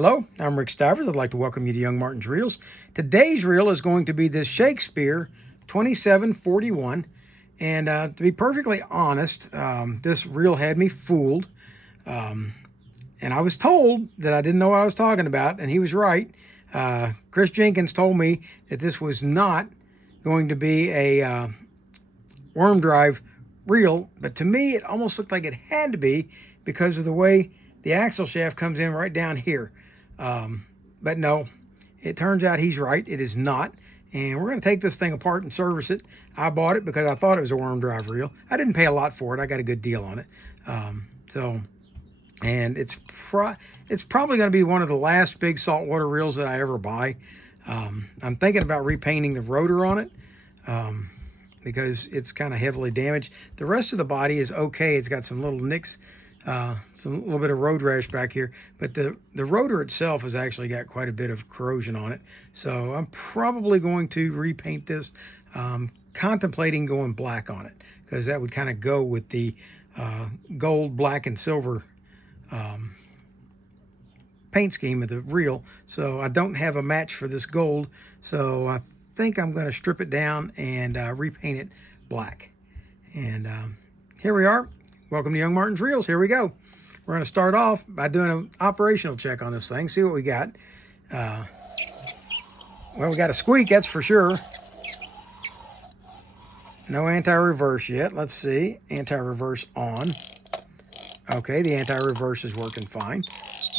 Hello, I'm Rick Stivers. I'd like to welcome you to Young Martin's Reels. Today's reel is going to be this Shakespeare 2741. And to be perfectly honest, this reel had me fooled. And I was told that I didn't know what I was talking about, and he was right. Chris Jenkins told me that this was not going to be a worm drive reel, but to me it almost looked like it had to be because of the way the axle shaft comes in right down here. But no, it turns out he's right. It is not. And we're going to take this thing apart and service it. I bought it because I thought it was a worm drive reel. I didn't pay a lot for it. I got a good deal on it. And it's probably going to be one of the last big saltwater reels that I ever buy. I'm thinking about repainting the rotor on it because it's kind of heavily damaged. The rest of the body is okay. It's got some little nicks, some little bit of road rash back here, but the rotor itself has actually got quite a bit of corrosion on it. So I'm probably going to repaint this, contemplating going black on it because that would kind of go with the gold, black, and silver paint scheme of the reel. So I don't have a match for this gold, so I think I'm going to strip it down and repaint it black. And here we are. Welcome to Young Martin's Reels. Here we go. We're going to start off by doing an operational check on this thing, see what we got. Well, we got a squeak, that's for sure. No anti-reverse yet. Let's see. Anti-reverse on. Okay, the anti-reverse is working fine.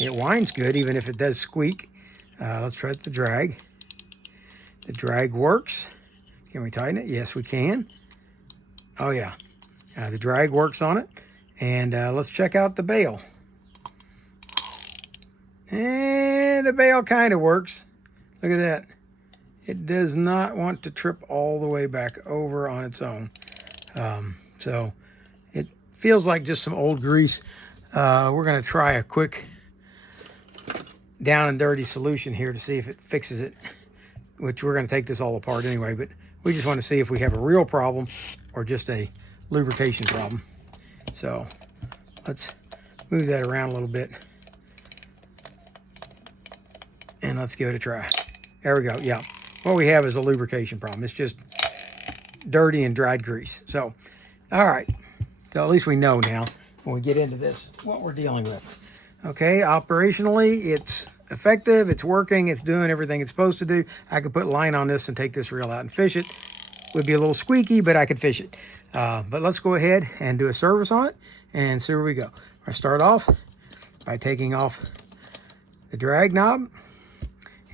It winds good, even if it does squeak. Let's try the drag. The drag works. Can we tighten it? Yes, we can. Oh, yeah. The drag works on it. And let's check out the bail. And the bail kind of works. Look at that. It does not want to trip all the way back over on its own. So it feels like just some old grease. We're going to try a quick down and dirty solution here to see if it fixes it, which we're going to take this all apart anyway, but we just want to see if we have a real problem or just a lubrication problem. So let's move that around a little bit and let's give it a try. There we go. Yeah, what we have is a lubrication problem. It's just dirty and dried grease. So all right, so at least we know now when we get into this what we're dealing with. Okay, operationally it's effective, it's working, it's doing everything it's supposed to do. I could put line on this and take this reel out and fish it. Would be a little squeaky, but I could fish it. But let's go ahead and do a service on it and see where we go. I start off by taking off the drag knob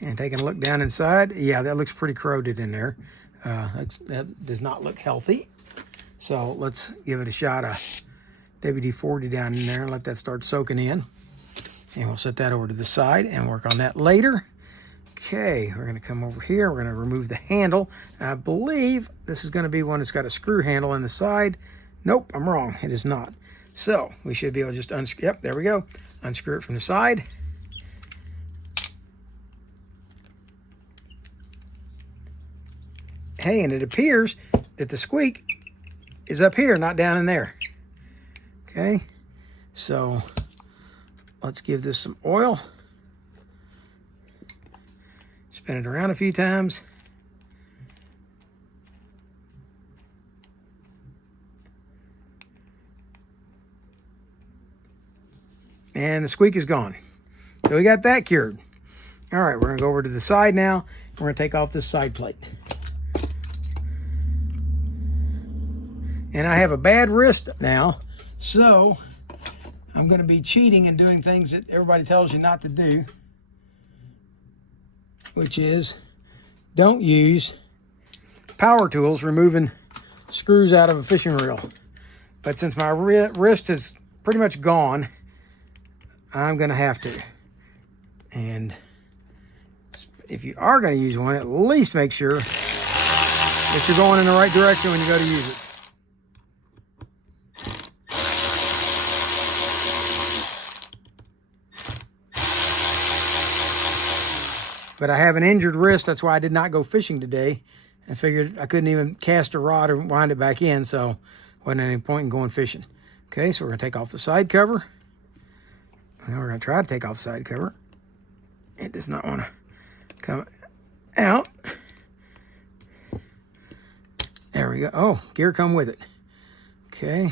and taking a look down inside. Yeah, that looks pretty corroded in there. That does not look healthy. So let's give it a shot of WD-40 down in there and let that start soaking in. And we'll set that over to the side and work on that later. Okay, we're going to come over here. We're going to remove the handle. I believe this is going to be one that's got a screw handle in the side. Nope, I'm wrong. It is not. So we should be able to just unscrew. Yep, there we go. Unscrew it from the side. Hey, and it appears that the squeak is up here, not down in there. Okay, so let's give this some oil. Spin it around a few times. And the squeak is gone. So we got that cured. All right, we're gonna go over to the side now. We're gonna take off this side plate. And I have a bad wrist now, so I'm gonna be cheating and doing things that everybody tells you not to do, which is don't use power tools removing screws out of a fishing reel. But since my wrist is pretty much gone, I'm gonna have to. And if you are gonna use one, at least make sure that you're going in the right direction when you go to use it. But I have an injured wrist. That's why I did not go fishing today. I figured I couldn't even cast a rod or wind it back in, so wasn't any point in going fishing. Okay, so we're gonna take off the side cover. Now we're gonna try to take off the side cover. It does not want to come out. There we go. Oh, gear come with it. Okay.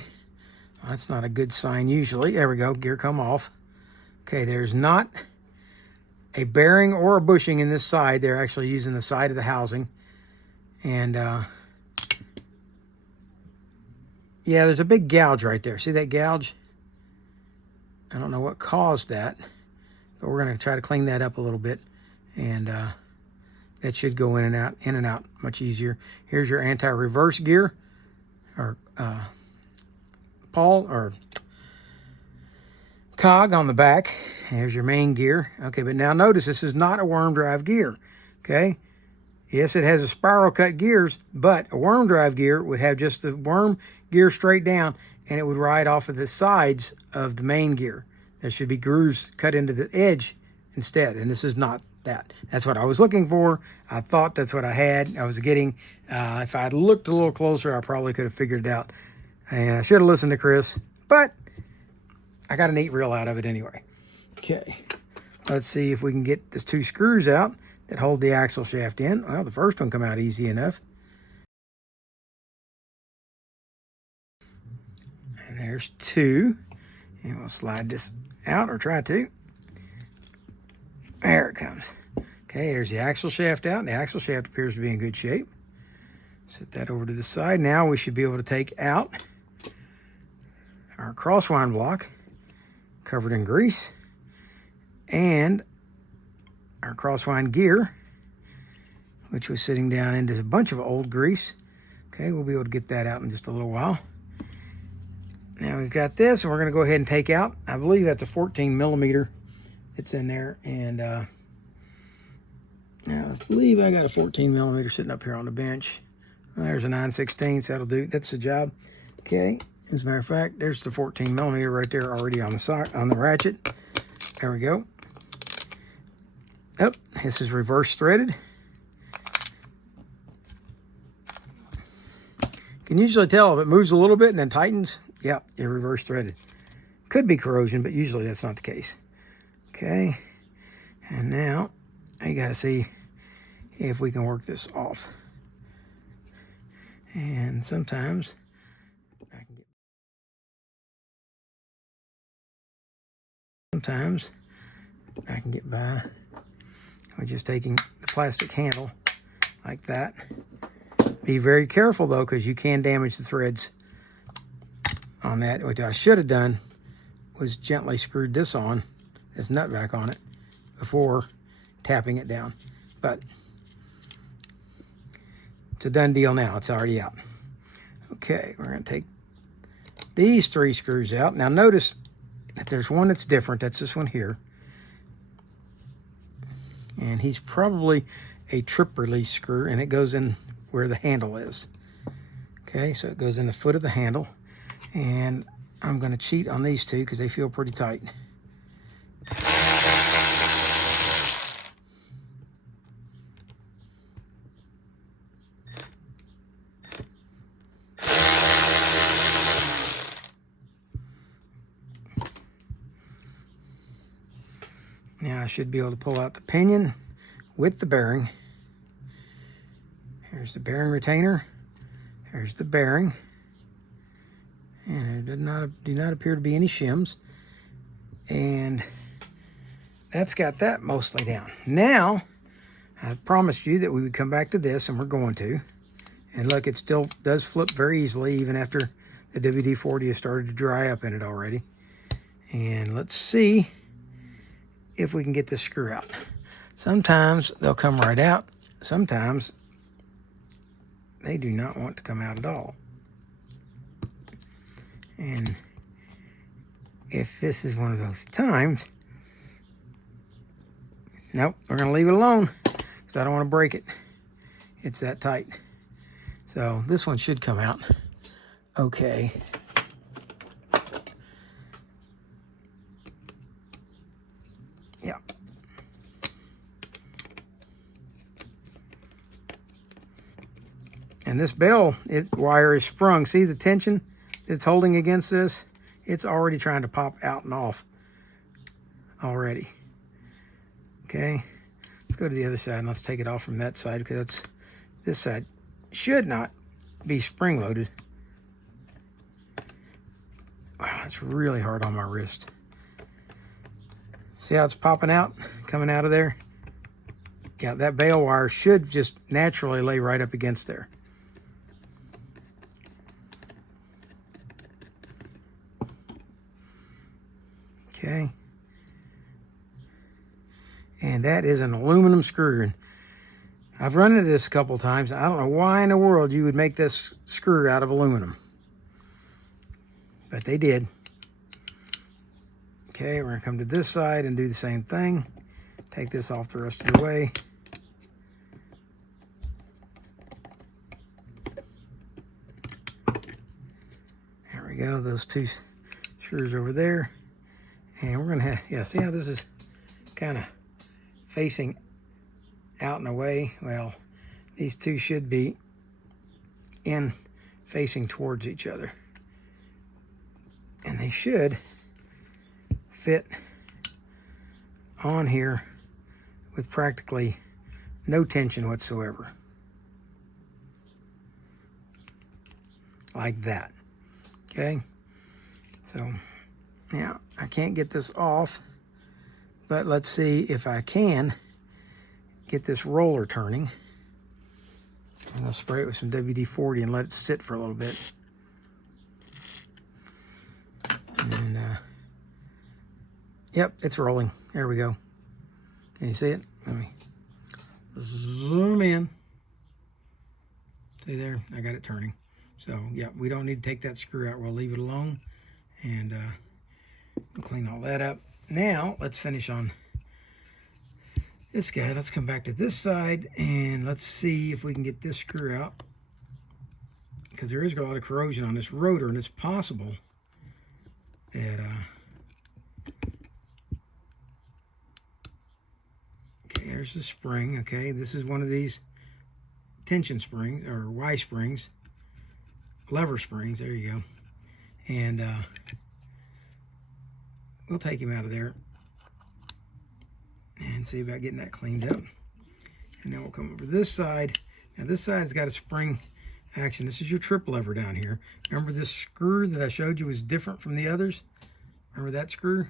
Well, that's not a good sign usually. There we go. Gear come off. Okay, there's not a bearing or a bushing in this side. They're actually using the side of the housing. And yeah, there's a big gouge right there. See that gouge? I don't know what caused that, but we're going to try to clean that up a little bit. And that should go in and out much easier. Here's your anti-reverse gear, or pawl, or cog on the back. Here's your main gear. Okay, but now notice this is not a worm drive gear. Okay, yes, it has a spiral cut gears, but a worm drive gear would have just the worm gear straight down, and it would ride off of the sides of the main gear. There should be grooves cut into the edge instead, and this is not that. That's what I was looking for. I thought that's what I had. I was getting, if I had looked a little closer, I probably could have figured it out. And I should have listened to Chris, but I got a neat reel out of it anyway. Okay, let's see if we can get these 2 screws out that hold the axle shaft in. Well, the first one come out easy enough. And there's 2. And we'll slide this out, or try to. There it comes. Okay, there's the axle shaft out. The axle shaft appears to be in good shape. Set that over to the side. Now we should be able to take out our crosswind block covered in grease and our crosswind gear, which was sitting down into a bunch of old grease. Okay, we'll be able to get that out in just a little while. Now we've got this, and we're going to go ahead and take out, I believe that's a 14 millimeter. It's in there, and now I believe I got a 14 millimeter sitting up here on the bench. Well, there's a 9/16, that'll do. That's the job. Okay, as a matter of fact, there's the 14 millimeter right there already on the side, on the ratchet. There we go. Oh, this is reverse threaded. You can usually tell if it moves a little bit and then tightens. Yeah, it reverse threaded. Could be corrosion, but usually that's not the case. Okay, and now I gotta see if we can work this off. And sometimes I can get by by just taking the plastic handle like that. Be very careful though, because you can damage the threads on that. Which I should have done was gently screwed this on, this nut back on it, before tapping it down. But it's a done deal now. It's already out. Okay, we're going to take these 3 screws out. Now notice that there's one that's different. That's this one here. And he's probably a trip release screw, and it goes in where the handle is. Okay, so it goes in the foot of the handle. And I'm going to cheat on these 2 because they feel pretty tight. Now I should be able to pull out the pinion with the bearing. Here's the bearing retainer. Here's the bearing. And there do not appear to be any shims. And that's got that mostly down. Now, I promised you that we would come back to this, and we're going to. And look, it still does flip very easily, even after the WD-40 has started to dry up in it already. And let's see if we can get this screw out. Sometimes they'll come right out. Sometimes they do not want to come out at all. And if this is one of those times, nope, we're going to leave it alone because I don't want to break it. It's that tight. So this one should come out okay. Yeah. And this bell wire is sprung. See the tension it's holding against this? It's already trying to pop out and off already. Okay, let's go to the other side and let's take it off from that side, because this side should not be spring loaded. Wow, that's really hard on my wrist. See how it's popping out, coming out of there? Yeah, that bale wire should just naturally lay right up against there. Okay. And that is an aluminum screw. And I've run into this a couple times. I don't know why in the world you would make this screw out of aluminum, but they did. Okay, we're gonna come to this side and do the same thing. Take this off the rest of the way. There we go, those two screws over there. And we're gonna have, yeah, see how this is kind of facing out and away? Well, these two should be facing towards each other. And they should fit on here with practically no tension whatsoever. Like that. Okay? So, now, I can't get this off, but let's see if I can get this roller turning. And I'll spray it with some WD-40 and let it sit for a little bit. And, yep, it's rolling. There we go. Can you see it? Let me zoom in. See there? I got it turning. So, yeah, we don't need to take that screw out. We'll leave it alone. And we'll clean all that up. Now, let's finish on this guy. Let's come back to this side and let's see if we can get this screw out, because there is a lot of corrosion on this rotor, and it's possible that okay, there's the spring. Okay, this is one of these tension springs, or Y springs, lever springs. There you go. And we'll take him out of there and see about getting that cleaned up. And then we'll come over this side. Now this side's got a spring action. This is your trip lever down here. Remember this screw that I showed you was different from the others? Remember that screw?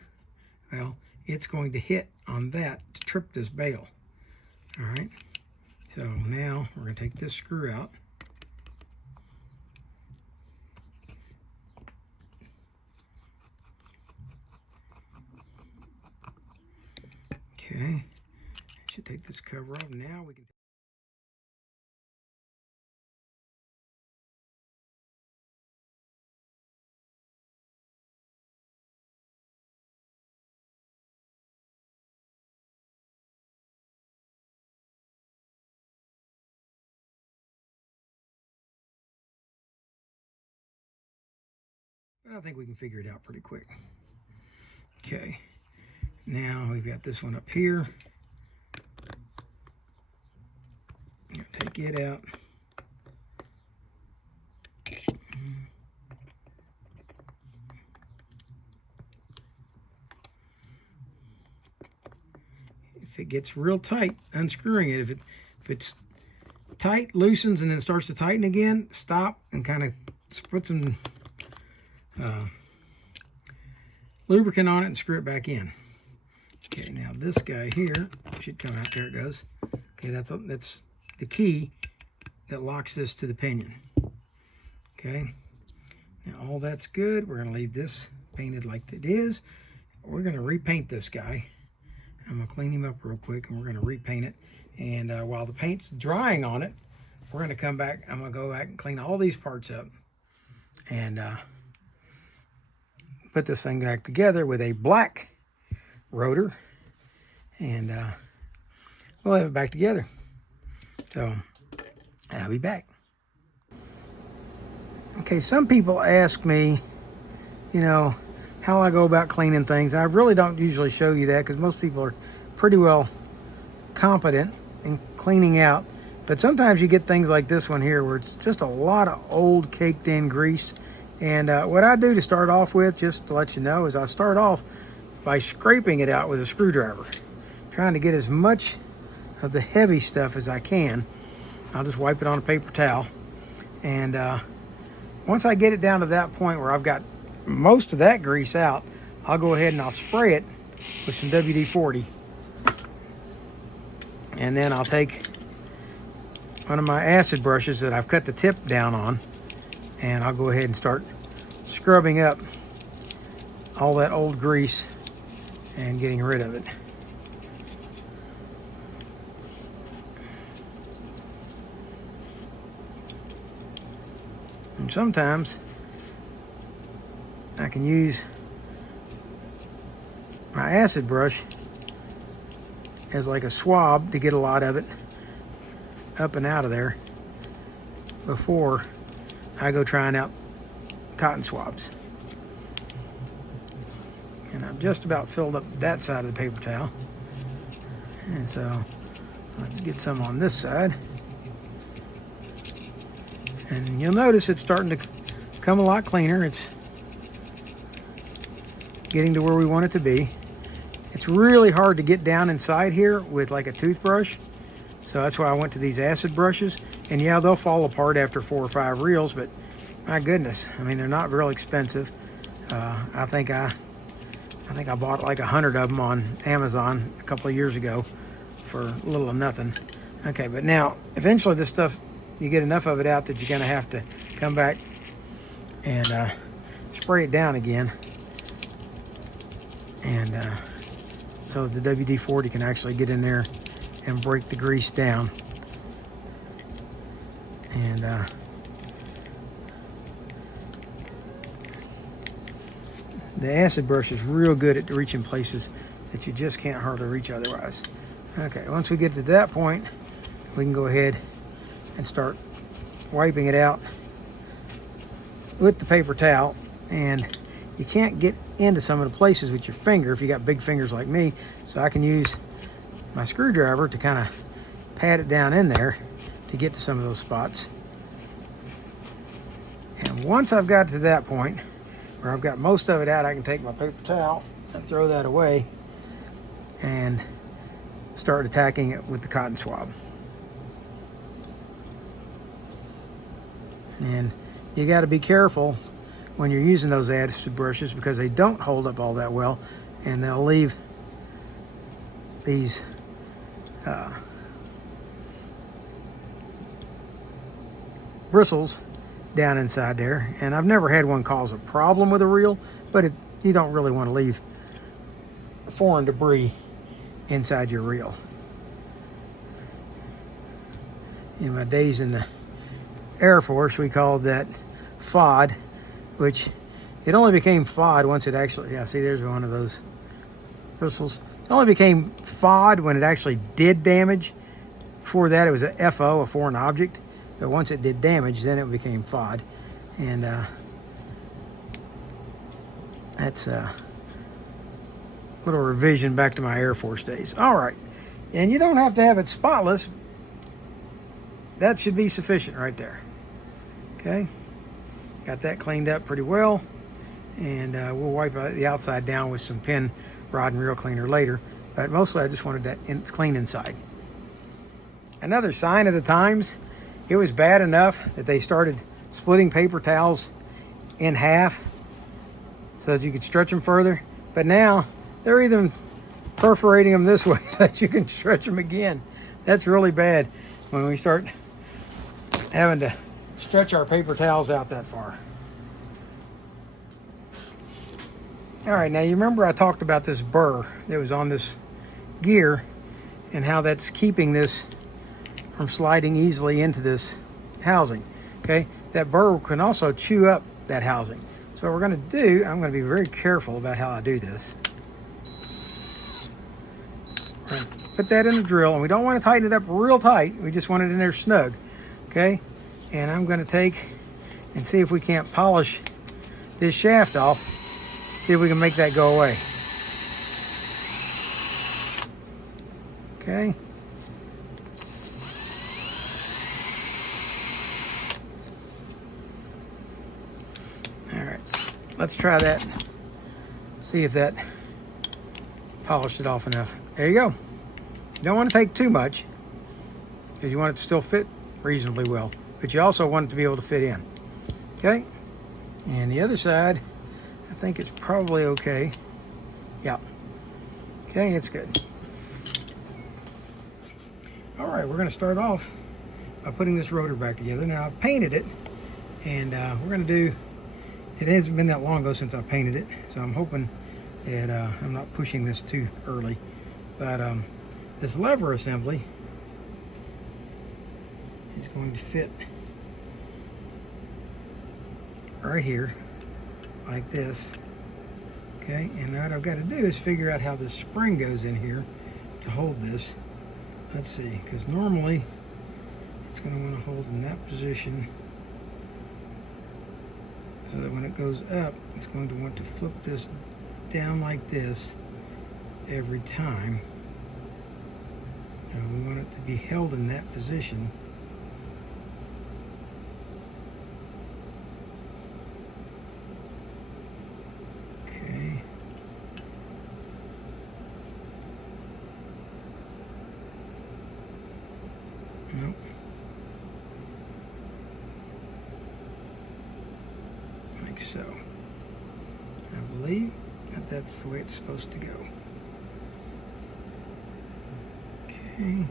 Well, it's going to hit on that to trip this bale. All right. So now we're going to take this screw out. Okay, should take this cover off. Now we can. But I think we can figure it out pretty quick. Okay. Now we've got this one up here. Take it out. If it gets real tight, unscrewing it. If it's tight, loosens, and then starts to tighten again, stop and kind of put some lubricant on it and screw it back in. Okay, now this guy here should come out. There it goes. Okay, that's the key that locks this to the pinion. Okay, now all that's good. We're going to leave this painted like it is. We're going to repaint this guy. I'm going to clean him up real quick, and we're going to repaint it. And while the paint's drying on it, we're going to come back. I'm going to go back and clean all these parts up and put this thing back together with a black rotor, and we'll have it back together. So I'll be back. Okay, some people ask me, you know, how I go about cleaning things. I really don't usually show you that because most people are pretty well competent in cleaning out, but sometimes you get things like this one here where it's just a lot of old caked in grease. And what I do to start off with, just to let you know, is I start off by scraping it out with a screwdriver. trying to get as much of the heavy stuff as I can. I'll just wipe it on a paper towel. And once I get it down to that point where I've got most of that grease out, I'll go ahead and I'll spray it with some WD-40. And then I'll take one of my acid brushes that I've cut the tip down on, and I'll go ahead and start scrubbing up all that old grease and getting rid of it. And sometimes I can use my acid brush as like a swab to get a lot of it up and out of there before I go trying out cotton swabs. And I've just about filled up that side of the paper towel. And so let's get some on this side. And you'll notice it's starting to come a lot cleaner. It's getting to where we want it to be. It's really hard to get down inside here with like a toothbrush. So that's why I went to these acid brushes. And yeah, they'll fall apart after 4 or 5 reels, but my goodness, I mean, they're not real expensive. I think I bought like 100 of them on Amazon a couple of years ago for little or nothing. Okay, but now eventually this stuff, you get enough of it out that you're gonna have to come back and spray it down again. And so the WD-40 can actually get in there and break the grease down. And the acid brush is real good at reaching places that you just can't hardly reach otherwise. Okay, once we get to that point, we can go ahead and start wiping it out with the paper towel. And you can't get into some of the places with your finger if you got big fingers like me, so I can use my screwdriver to kind of pat it down in there to get to some of those spots. And once I've got to that point where I've got most of it out, I can take my paper towel and throw that away and start attacking it with the cotton swab. And you got to be careful when you're using those acid brushes because they don't hold up all that well, and they'll leave these bristles down inside there. And I've never had one cause a problem with a reel, but you don't really want to leave foreign debris inside your reel. In my days in the Air Force, we called that FOD, which it only became FOD once it actually, yeah, see, there's one of those bristles. It only became FOD when it actually did damage. Before that, it was a FO, a foreign object. But once it did damage, then it became FOD. And that's a little revision back to my Air Force days. All right, and you don't have to have it spotless. That should be sufficient right there. Okay, got that cleaned up pretty well. And we'll wipe the outside down with some pin rod and reel cleaner later. But mostly I just wanted that clean inside. Another sign of the times, it was bad enough that they started splitting paper towels in half so that you could stretch them further. But now they're even perforating them this way so that you can stretch them again. That's really bad when we start having to stretch our paper towels out that far. All right, now you remember I talked about this burr that was on this gear and how that's keeping this from sliding easily into this housing. Okay, that burr can also chew up that housing. So what we're going to do, I'm going to be very careful about how I do this. We're going to put that in the drill, and we don't want to tighten it up real tight. We just want it in there snug. Okay, and I'm going to take and see if we can't polish this shaft off. See if we can make that go away. Okay. All right, let's try that. See if that polished it off enough. There you go. don't want to take too much because you want it to still fit reasonably well, but you also want it to be able to fit in. Okay, and the other side, I think it's probably okay. Yeah. Okay, it's good. All right, we're going to start off by putting this rotor back together. Now, I've painted it, and we're going to do, it hasn't been that long ago since I painted it, so I'm hoping that I'm not pushing this too early. But this lever assembly is going to fit right here, like this. Okay, and what I've got to do is figure out how this spring goes in here to hold this. Let's see, because normally it's going to want to hold in that position so that when it goes up, it's going to want to flip this down like this every time. We want it to be held in that position. Okay. Nope. Like so. I believe that that's the way it's supposed to go. Okay.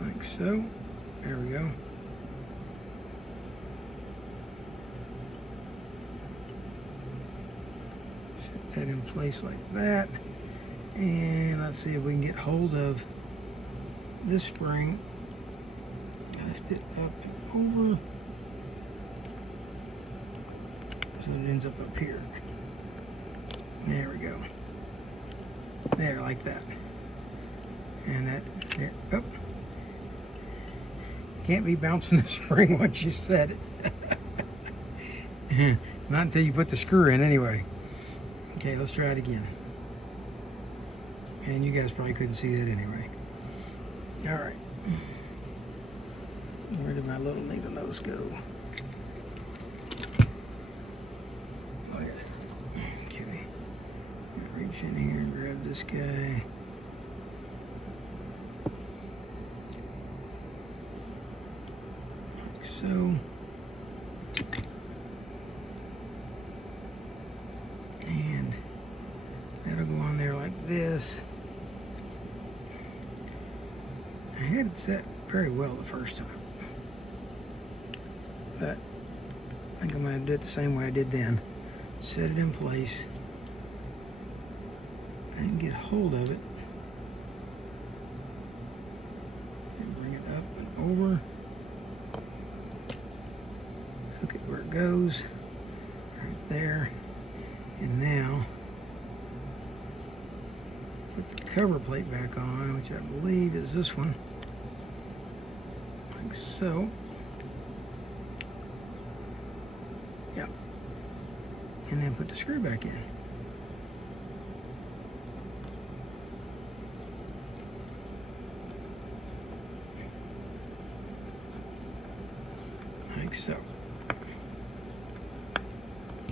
Like so. There we go. Set that in place like that. And let's see if we can get hold of this spring. Lift it up and over so it ends up here. There we go. There, like that. And that there. Oh. Can't be bouncing the spring once you set it. Not until you put the screw in anyway. Okay, let's try it again. And you guys probably couldn't see that anyway. All right. Where did my little needle nose go? Oh, yeah. Okay. Reach in here and grab this guy. Like so. And that'll go on there like this. I had it set very well the first time, but I think I'm going to do it the same way I did then. Set it in place and get hold of it and bring it up and over. Hook it where it goes, right there. And now put the cover plate back on, which I believe is this one. Like so. Yep. And then put the screw back in. Like so.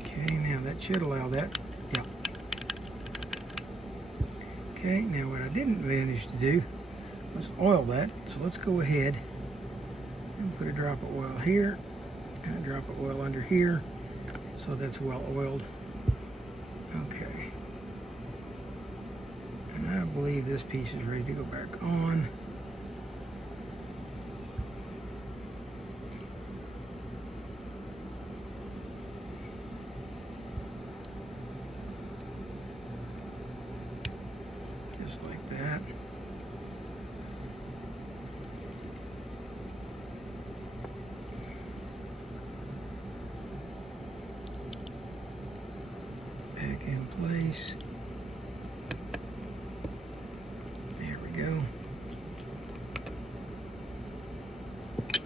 Okay, now that should allow that. Yep. Okay, now what I didn't manage to do was oil that, so let's go ahead and put a drop of oil here and a drop of oil under here so that's well oiled. Okay, and I believe this piece is ready to go back on. Just like that. Back in place. There we go.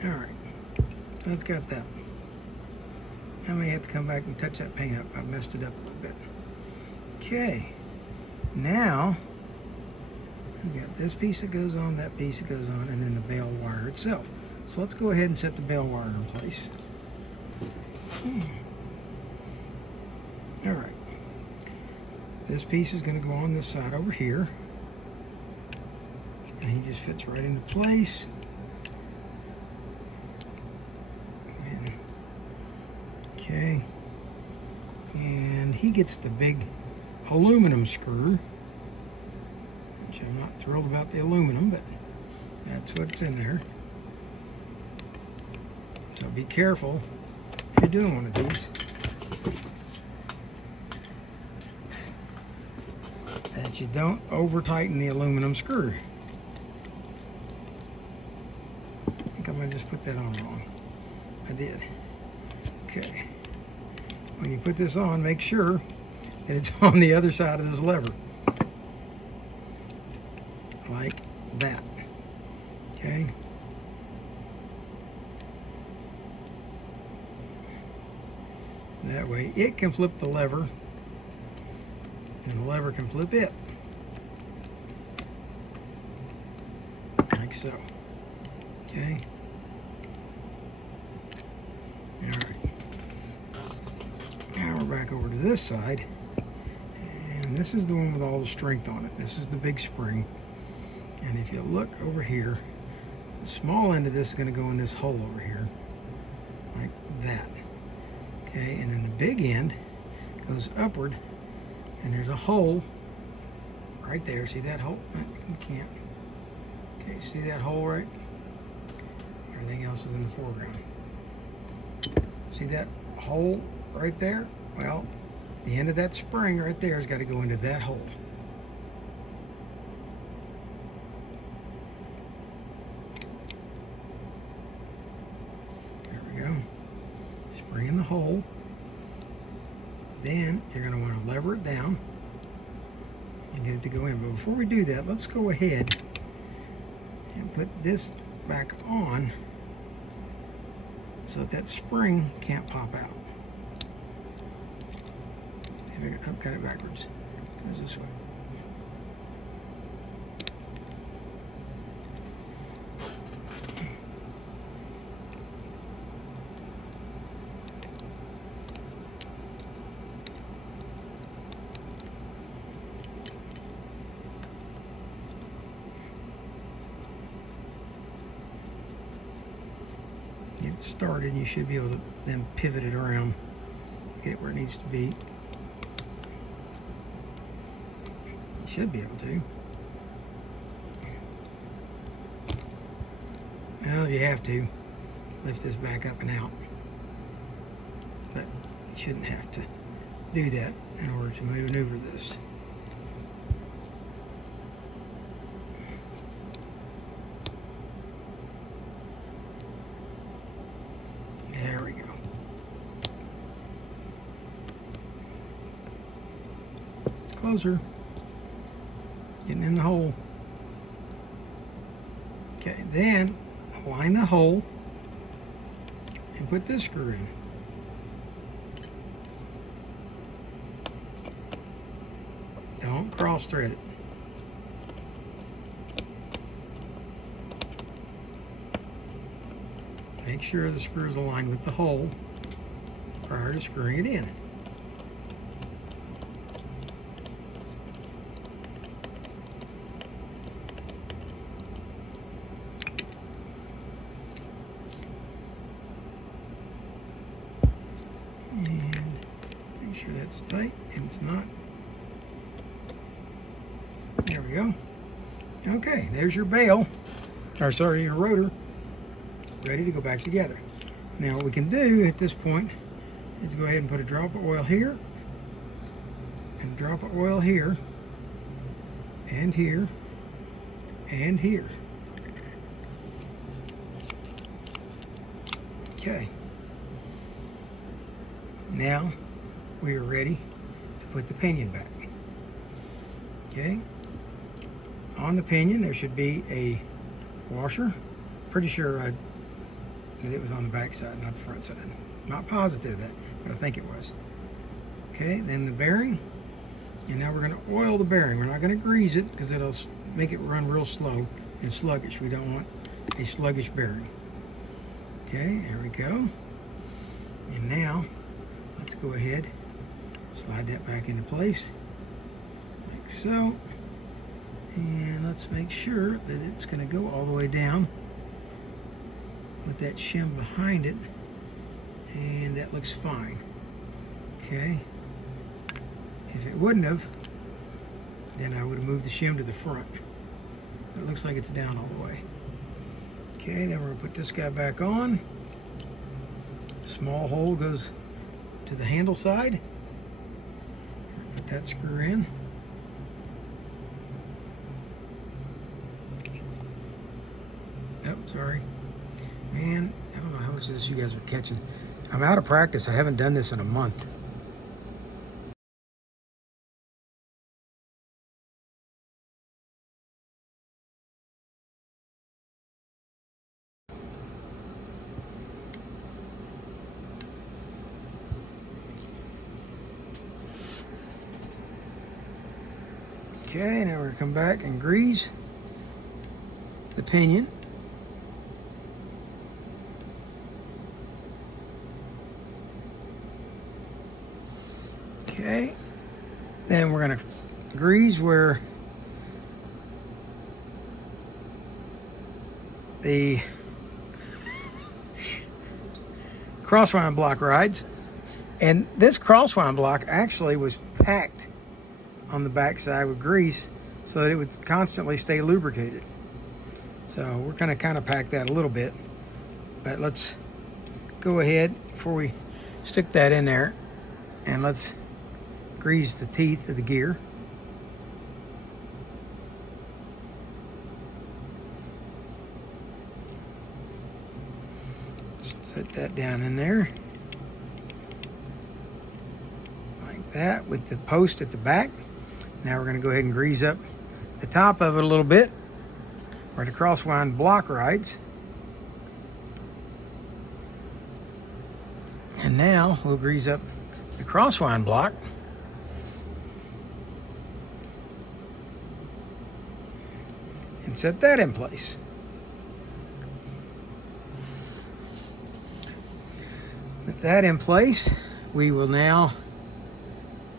All right, that's got that. I may have to come back and touch that paint up. I messed it up a little bit. Okay, now we've got this piece that goes on, that piece that goes on, and then the bail wire itself. So let's go ahead and set the bell wire in place. All right. This piece is going to go on this side over here. And he just fits right into place. And, okay. And he gets the big aluminum screw, which I'm not thrilled about the aluminum, but that's what's in there. So be careful if you're doing one of these that you don't over tighten the aluminum screw. I think I might just put that on wrong. I did. Okay. When you put this on, make sure that it's on the other side of this lever. Like that. Okay. That way it can flip the lever and the lever can flip it. Like so. Okay. Alright. Now we're back over to this side. And this is the one with all the strength on it. This is the big spring. And if you look over here, the small end of this is going to go in this hole over here. Like that. Okay, and then the big end goes upward, and there's a hole right there. See that hole? You can't. Okay, see that hole right? Everything else is in the foreground. See that hole right there? Well, the end of that spring right there has got to go into that hole. There we go. Spring in the hole. Then you're going to want to lever it down and get it to go in. But before we do that, let's go ahead and put this back on so that spring can't pop out. I've got it backwards. It goes this way. Get it started, you should be able to then pivot it around, get it where it needs to be. You should be able to. Well, you have to lift this back up and out, but you shouldn't have to do that in order to maneuver this. There we go. Closer. Getting in the hole. Okay, then line the hole and put this screw in. Don't cross thread it. Make sure the screw is aligned with the hole prior to screwing it in. And make sure that's tight and it's not. There we go. Okay, there's your bail, or sorry, your rotor, ready to go back together. Now what we can do at this point is go ahead and put a drop of oil here, and a drop of oil here, and here, and here. Okay. Now we are ready to put the pinion back. Okay. On the pinion there should be a washer. Pretty sure that it was on the back side, not the front side. Not positive that, but I think it was. Okay, then the bearing. And now we're going to oil the bearing. We're not going to grease it because it'll make it run real slow and sluggish. We don't want a sluggish bearing. Okay, there we go. And now, let's go ahead, slide that back into place, like so. And let's make sure that it's going to go all the way down with that shim behind it. And that looks fine. Okay. If it wouldn't have, then I would have moved the shim to the front. It looks like it's down all the way. Okay, then we're going to put this guy back on. Small hole goes to the handle side. Put that screw in. Oh, sorry. Man, I don't know how much of this you guys are catching. I'm out of practice. I haven't done this in a month. Okay, now we're going to come back and grease the pinion. Okay, then we're going to grease where the crosswind block rides. And this crosswind block actually was packed on the back side with grease so that it would constantly stay lubricated. So we're going to kind of pack that a little bit, but let's go ahead before we stick that in there, and let's grease the teeth of the gear. Just set that down in there like that with the post at the back. Now we're going to go ahead and grease up the top of it a little bit where the crosswind block rides. And now we'll grease up the crosswind block. And set that in place. With that in place, we will now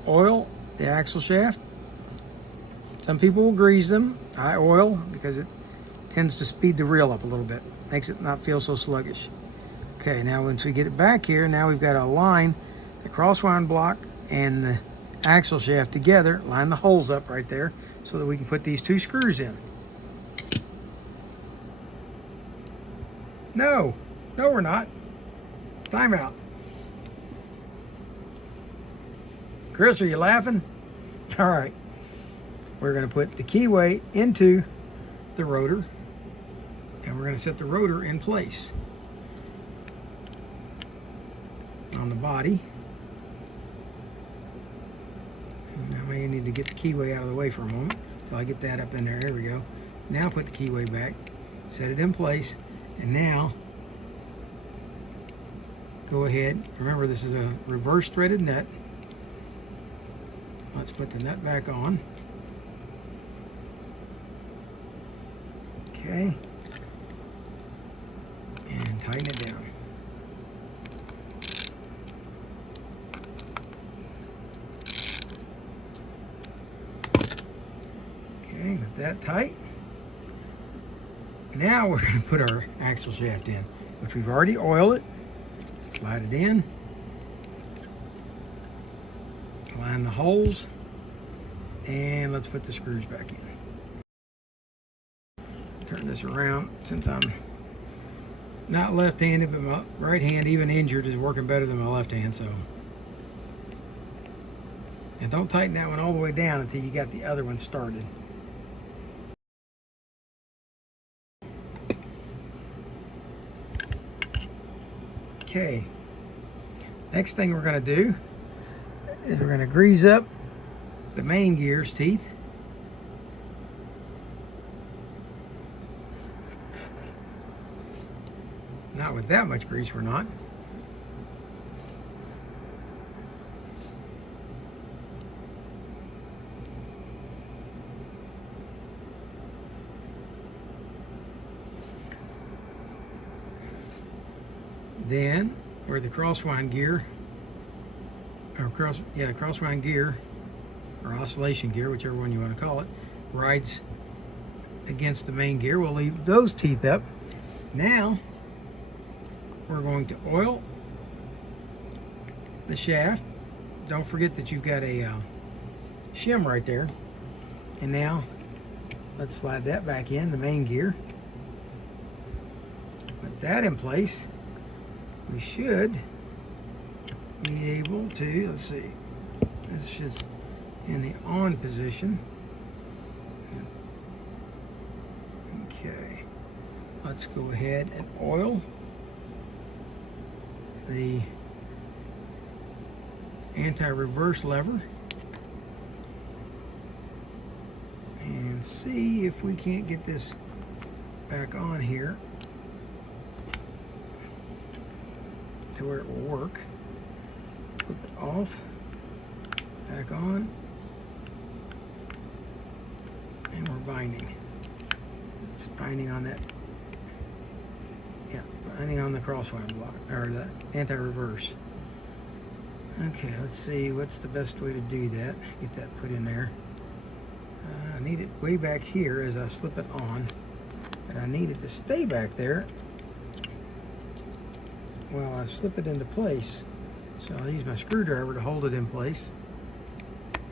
oil the axle shaft. Some people will grease them. I oil because it tends to speed the reel up a little bit. Makes it not feel so sluggish. Okay, now once we get it back here, now we've got to align the crosswind block and the axle shaft together, line the holes up right there so that we can put these two screws in. No, we're not. Time out. Chris, are you laughing? All right. We're going to put the keyway into the rotor, and we're going to set the rotor in place on the body. And I may need to get the keyway out of the way for a moment, so I'll get that up in there. There we go. Now put the keyway back, set it in place, and now go ahead. Remember, this is a reverse threaded nut. Let's put the nut back on. Okay, and tighten it down. Okay, with that tight, now we're going to put our axle shaft in, which we've already oiled it. Slide it in, line the holes, and let's put the screws back in. Turn this around. Since I'm not left-handed, but my right hand, even injured, is working better than my left hand. So, and don't tighten that one all the way down until you got the other one started. Okay, next thing we're going to do is we're going to grease up the main gear's teeth. Not with that much grease, we're not. Then where the crosswind gear, or crosswind gear, or oscillation gear, whichever one you want to call it, rides against the main gear, we'll leave those teeth up. Now we're going to oil the shaft. Don't forget that you've got a shim right there. And now let's slide that back in, the main gear. Put that in place. We should be able to, let's see, this is just in the on position. Okay, let's go ahead and oil the anti-reverse lever and see if we can't get this back on here to where it will work. Flip it off, back on, and we're binding. It's binding on that, yeah, binding on the crosswind block, or the anti-reverse. Okay, let's see what's the best way to do that. Get that put in there. I need it way back here as I slip it on, and I need it to stay back there while I slip it into place. So I'll use my screwdriver to hold it in place.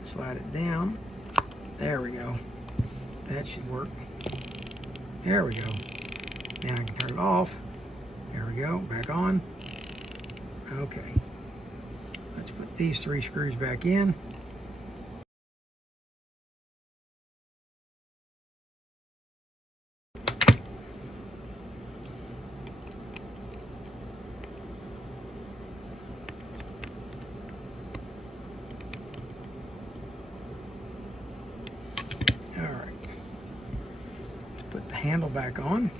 Slide it down. There we go. That should work. There we go. Now I can turn it off. There we go. Back on. Okay. Let's put these 3 screws back in. All right. Let's put the handle back on.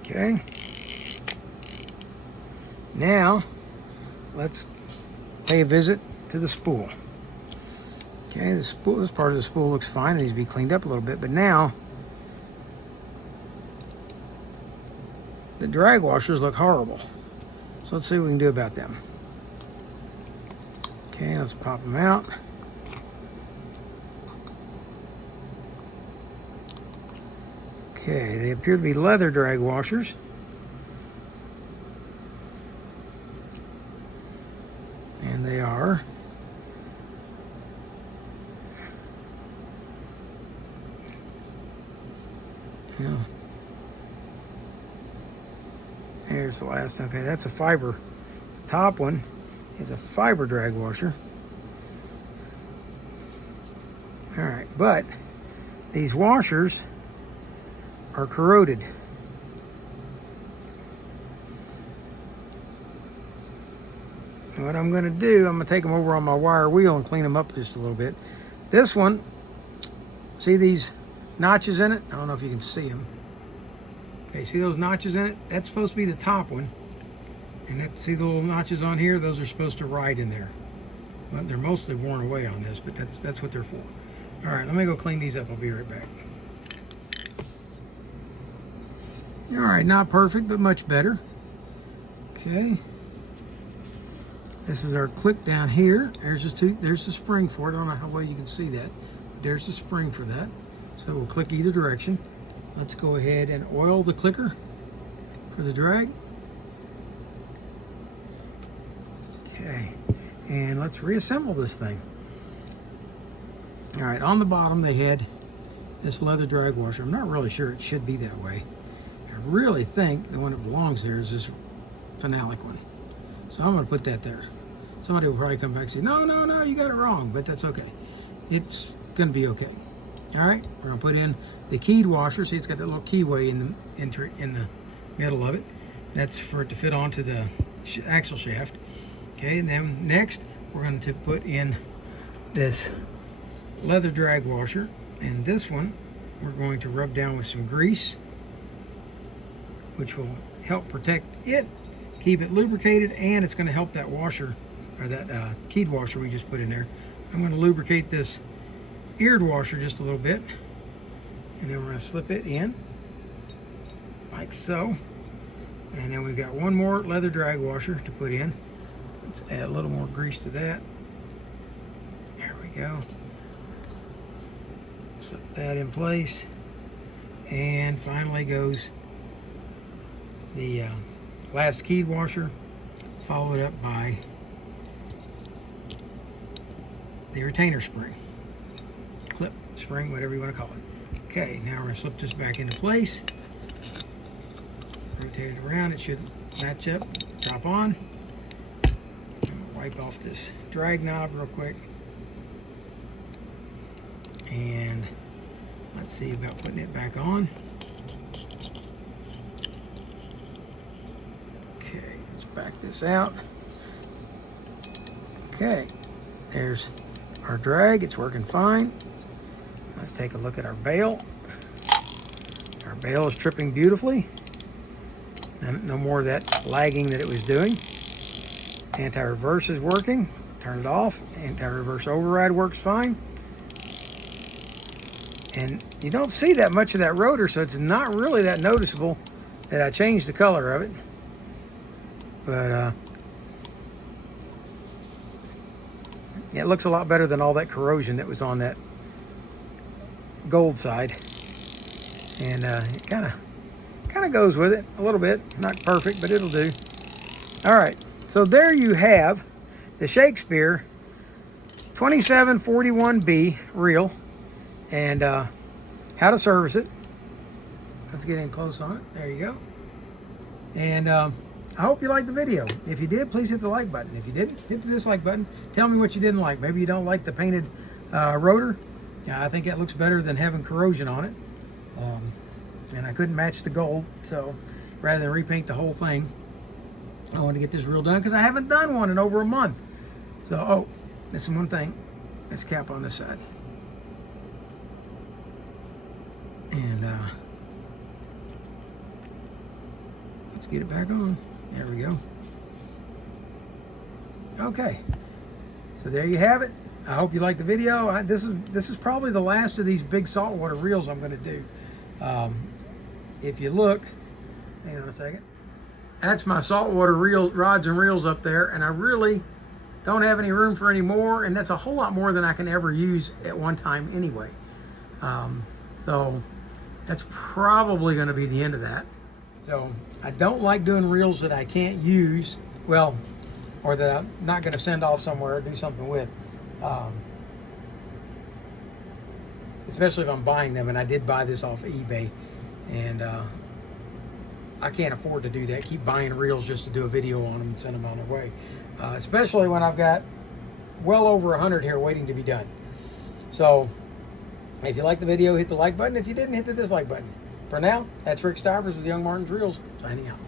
Okay. Now, let's pay a visit to the spool. Okay, this part of the spool looks fine. It needs to be cleaned up a little bit, but now the drag washers look horrible. So let's see what we can do about them. Okay, let's pop them out. Okay, they appear to be leather drag washers. And they are. Yeah. There's the last. Okay, that's a fiber. The top one is a fiber drag washer. All right, but these washers are corroded. And what I'm going to do, I'm going to take them over on my wire wheel and clean them up just a little bit. This one, see these notches in it? I don't know if you can see them. Okay, see those notches in it? That's supposed to be the top one. And that, see the little notches on here? Those are supposed to ride in there. Well, they're mostly worn away on this, but that's what they're for. All right, let me go clean these up. I'll be right back. All right, not perfect, but much better. Okay. This is our click down here. There's the spring for it. I don't know how well you can see that. There's the spring for that. So we'll click either direction. Let's go ahead and oil the clicker for the drag. Okay, and let's reassemble this thing. All right, on the bottom they had this leather drag washer. I'm not really sure it should be that way. I really think the one that belongs there is this phenolic one. So I'm going to put that there. Somebody will probably come back and say, no, you got it wrong, but that's okay. It's going to be okay. All right, we're going to put in the keyed washer. See, it's got that little keyway in the middle of it. That's for it to fit onto the axle shaft. Okay, and then next we're going to put in this leather drag washer, and this one we're going to rub down with some grease, which will help protect it keep it lubricated, and it's going to help that washer, or that keyed washer we just put in there. I'm going to lubricate this eared washer just a little bit, and then we're going to slip it in like so. And then we've got one more leather drag washer to put in. Let's add a little more grease to that. There we go. Slip that in place. And finally goes the last keyed washer, followed up by the retainer spring. Clip, spring, whatever you want to call it. Okay, now we're going to slip this back into place. Rotate it around, it should match up, drop on. I'm going to wipe off this drag knob real quick. And let's see about putting it back on. Okay, let's back this out. Okay, there's our drag, it's working fine. Let's take a look at our bail. Our bail is tripping beautifully. No more of that lagging that it was doing. Anti-reverse is working. Turn it off. Anti-reverse override works fine. And you don't see that much of that rotor, so it's not really that noticeable that I changed the color of it. But it looks a lot better than all that corrosion that was on that gold side. And it kind of goes with it a little bit. Not perfect, but it'll do. All right, so there you have the Shakespeare 2741B reel, and how to service it. Let's get in close on it. There you go. And I hope you liked the video. If you did, please hit the like button. If you didn't, hit the dislike button. Tell me what you didn't like. Maybe you don't like the painted rotor. Yeah, I think that looks better than having corrosion on it. And I couldn't match the gold, so rather than repaint the whole thing, I want to get this reel done because I haven't done one in over a month. So, oh, this is one thing. Let's cap on this side. And let's get it back on. There we go. Okay, so there you have it. I hope you liked the video. This is probably the last of these big saltwater reels I'm going to do. If you look, hang on a second. That's my saltwater reel rods and reels up there, and I really don't have any room for any more, and that's a whole lot more than I can ever use at one time anyway. So that's probably going to be the end of that. So I don't like doing reels that I can't use, well, or that I'm not going to send off somewhere or do something with. Especially if I'm buying them, and I did buy this off of eBay, and I can't afford to do that. Keep buying reels just to do a video on them and send them on their way. Especially when I've got well over 100 here waiting to be done. So if you liked the video, hit the like button. If you didn't, hit the dislike button. For now, that's Rick Stivers with Young Martin's Reels, signing out.